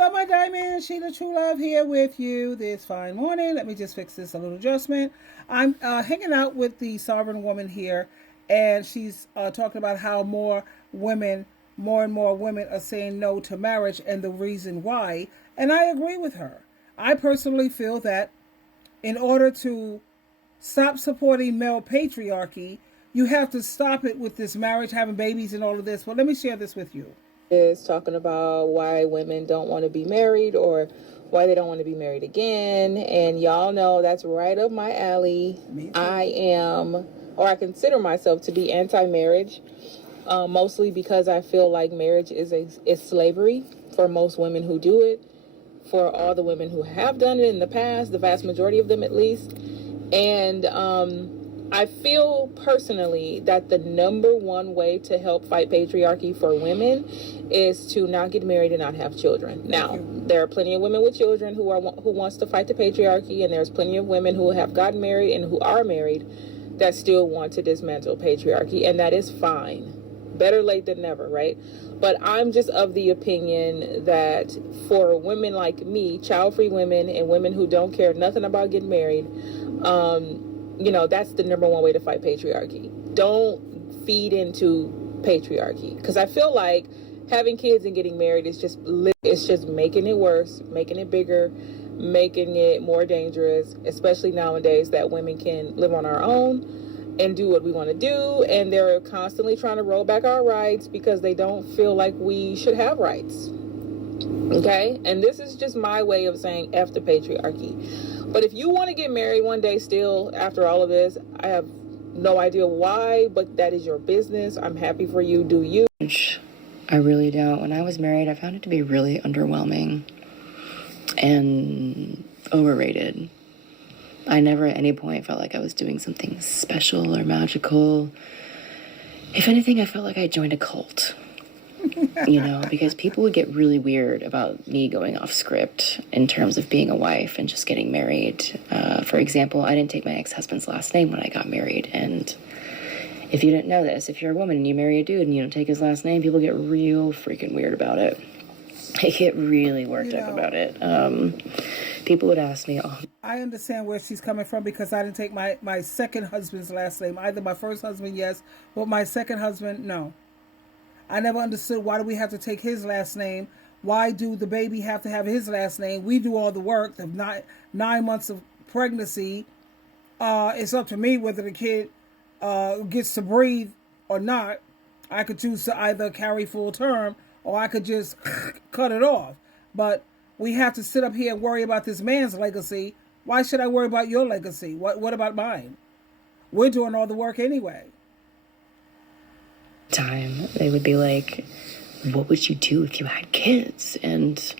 Hello, my diamond. SheilaTruelove here with you this fine morning. Let me just fix this a little adjustment. I'm hanging out with the sovereign woman here, and she's talking about how more and more women are saying no to marriage and the reason why. And I agree with her. I personally feel that in order to stop supporting male patriarchy, you have to stop it with this marriage, having babies, and all of this. Well, let me share this with you. Is talking about why women don't want to be married or why they don't want to be married again. And y'all know that's right up my alley. I consider myself to be anti-marriage, mostly because I feel like marriage is slavery for most women who do it, for all the women who have done it in the past, the vast majority of them at least. And I feel personally that the number one way to help fight patriarchy for women is to not get married and not have children. Now, there are plenty of women with children who wants to fight the patriarchy, and there's plenty of women who have gotten married and who are married that still want to dismantle patriarchy, and that is fine. Better late than never, right? But I'm just of the opinion that for women like me, child-free women and women who don't care nothing about getting married, that's the number one way to fight patriarchy. Don't feed into patriarchy, because I feel like having kids and getting married is just making it worse, making it bigger, making it more dangerous, especially nowadays that women can live on our own and do what we want to do, and they're constantly trying to roll back our rights because they don't feel like we should have rights. Okay? And this is just my way of saying F the patriarchy. But if you want to get married one day still after all of this, I have no idea why, but that is your business. I'm happy for you. Do you? I really don't. When I was married, I found it to be really underwhelming and overrated. I never at any point felt like I was doing something special or magical. If anything, I felt like I joined a cult. Because people would get really weird about me going off script in terms of being a wife and just getting married. For example, I didn't take my ex-husband's last name when I got married. And if you didn't know this, if you're a woman and you marry a dude and you don't take his last name, people get real freaking weird about it. They get really worked up about it. People would ask me, I understand where she's coming from, because I didn't take my second husband's last name. Either my first husband, yes, but my second husband, no. I never understood, why do we have to take his last name? Why do the baby have to have his last name? We do all the work. The 9 months of pregnancy, it's up to me whether the kid gets to breathe or not. I could choose to either carry full term or I could just cut it off. But we have to sit up here and worry about this man's legacy. Why should I worry about your legacy? What about mine? We're doing all the work anyway. Time they would be like, what would you do if you had kids? And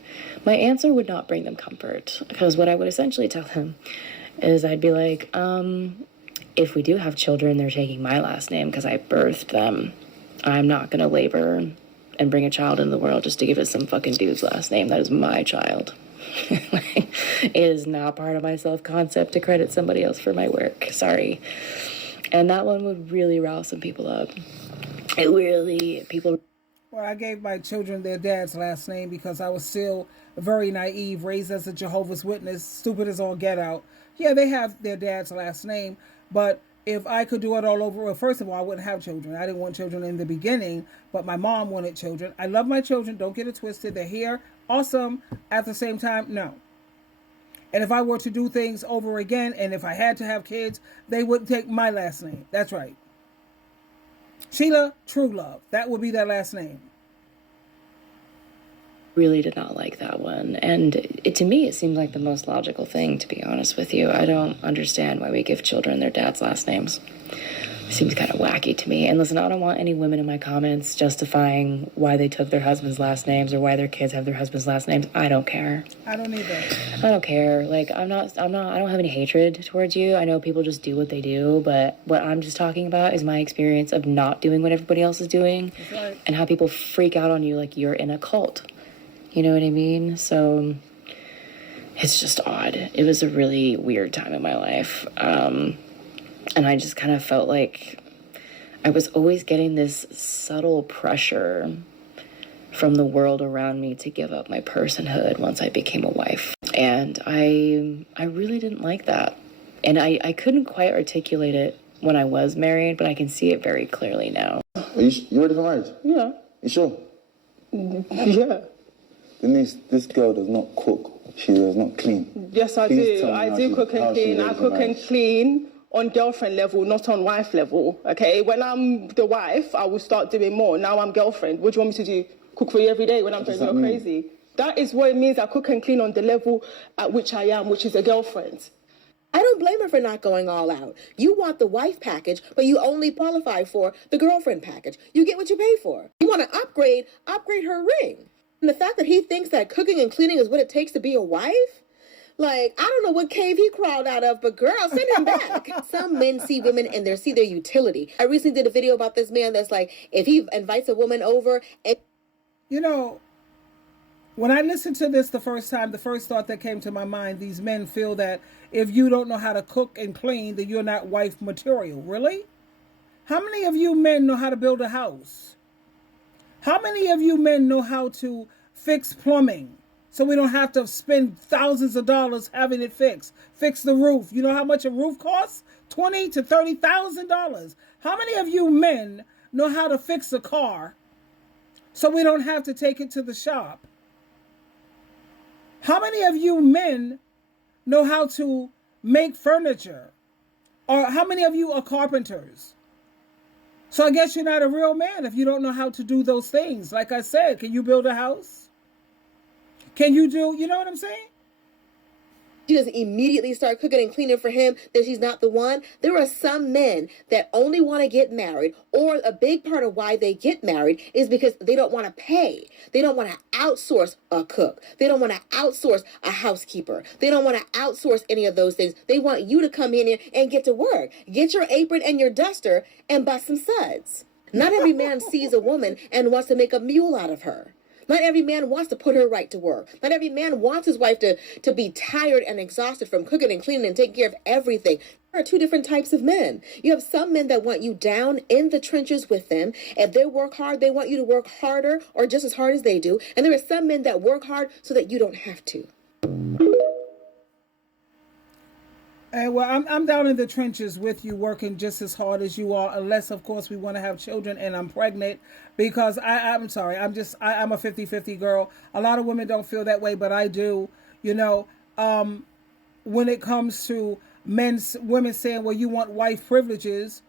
my answer would not bring them comfort, because what I would essentially tell them is I'd be like, if we do have children, they're taking my last name because I birthed them. I'm not gonna labor and bring a child into the world just to give it some fucking dude's last name. That is my child. It is not part of my self-concept to credit somebody else for my work. Sorry. And that one would really rouse some people up. Well, I gave my children their dad's last name because I was still very naive, raised as a Jehovah's Witness, stupid as all get out. Yeah, they have their dad's last name, but if I could do it all over, well, first of all, I wouldn't have children. I didn't want children in the beginning, but my mom wanted children. I love my children. Don't get it twisted. They're here. Awesome. At the same time, no. And if I were to do things over again, and if I had to have kids, they would take my last name. That's right. SheilaTruelove. That would be their last name. Really did not like that one. And to me, it seemed like the most logical thing, to be honest with you. I don't understand why we give children their dad's last names. It seems kind of wacky to me. And listen, I don't want any women in my comments justifying why they took their husband's last names or why their kids have their husband's last names. I don't care. I don't either. I don't care. Like, I don't have any hatred towards you. I know people just do what they do, but what I'm just talking about is my experience of not doing what everybody else is doing. That's right. And how people freak out on you like you're in a cult. You know what I mean? So it's just odd. It was a really weird time in my life. And I just kind of felt like I was always getting this subtle pressure from the world around me to give up my personhood once I became a wife. And I really didn't like that. And I couldn't quite articulate it when I was married, but I can see it very clearly now. Are you ready for marriage? Yeah. You sure? Yeah. Denise, this girl does not cook. She does not clean. Yes, I Please do. tell me I how do she- cook and how she clean. I lives cook her and marriage. clean on girlfriend level, not on wife level, okay? When I'm the wife, I will start doing more. Now I'm girlfriend. What do you want me to do? Cook for you every day when I'm telling you you're crazy? That is what it means. I cook and clean on the level at which I am, which is a girlfriend. I don't blame her for not going all out. You want the wife package, but you only qualify for the girlfriend package. You get what you pay for. You want to upgrade her ring. And the fact that he thinks that cooking and cleaning is what it takes to be a wife? Like, I don't know what cave he crawled out of, but girl, send him back. Some men see women and see their utility. I recently did a video about this man that's like, if he invites a woman over and... You know, when I listened to this the first time, the first thought that came to my mind, these men feel that if you don't know how to cook and clean, then you're not wife material. Really? How many of you men know how to build a house? How many of you men know how to fix plumbing so we don't have to spend thousands of dollars having it fixed? Fix the roof. You know how much a roof costs? $20,000 to $30,000. How many of you men know how to fix a car so we don't have to take it to the shop? How many of you men know how to make furniture? Or how many of you are carpenters? So I guess you're not a real man if you don't know how to do those things. Like I said, can you build a house? Can you do, you know what I'm saying? she doesn't immediately start cooking and cleaning for him, that she's not the one. There are some men that only want to get married, or a big part of why they get married is because they don't want to pay. They don't want to outsource a cook. They don't want to outsource a housekeeper. They don't want to outsource any of those things. They want you to come in here and get to work. Get your apron and your duster and bust some suds. Not every man sees a woman and wants to make a mule out of her. Not every man wants to put her right to work. Not every man wants his wife to be tired and exhausted from cooking and cleaning and taking care of everything. There are two different types of men. You have some men that want you down in the trenches with them. If they work hard, they want you to work harder or just as hard as they do. And there are some men that work hard so that you don't have to. And well, I'm down in the trenches with you, working just as hard as you are, unless, of course, we want to have children and I'm pregnant, because I'm sorry, I'm a 50-50 girl. A lot of women don't feel that way, but I do. You know, when it comes to women saying, well, you want wife privileges,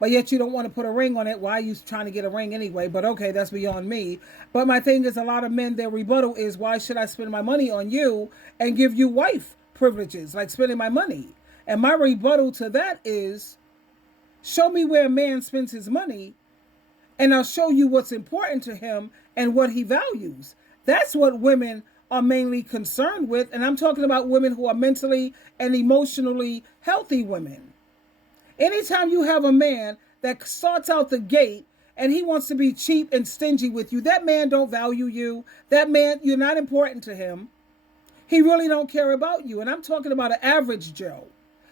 but yet you don't want to put a ring on it. Why are you trying to get a ring anyway? But okay, that's beyond me. But my thing is, a lot of men, their rebuttal is, why should I spend my money on you and give you wife privileges, like spending my money? And my rebuttal to that is, show me where a man spends his money, and I'll show you what's important to him and what he values. That's what women are mainly concerned with. And I'm talking about women who are mentally and emotionally healthy women. Anytime you have a man that starts out the gate and he wants to be cheap and stingy with you, that man don't value you. That man, you're not important to him. He really don't care about you. And I'm talking about an average Joe.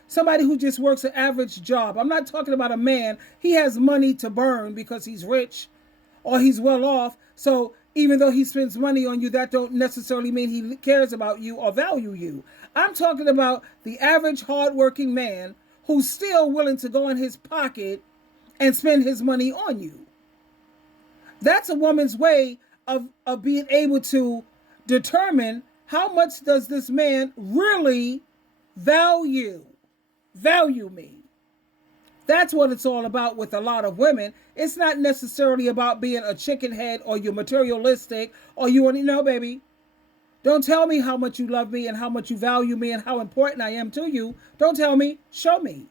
Somebody who just works an average job. I'm not talking about a man. He has money to burn because he's rich or he's well off. So even though he spends money on you, that don't necessarily mean he cares about you or value you. I'm talking about the average hardworking man who's still willing to go in his pocket and spend his money on you. That's a woman's way of being able to determine how much does this man really value me. That's what it's all about with a lot of women. It's not necessarily about being a chicken head or you're materialistic or you want to know, baby. Don't tell me how much you love me and how much you value me and how important I am to you. Don't tell me, show me.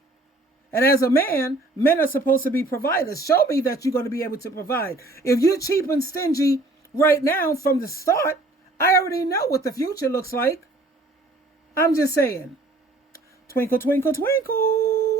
And as a man, men are supposed to be providers. Show me that you're going to be able to provide. If you're cheap and stingy right now from the start, I already know what the future looks like. I'm just saying. Twinkle, twinkle, twinkle.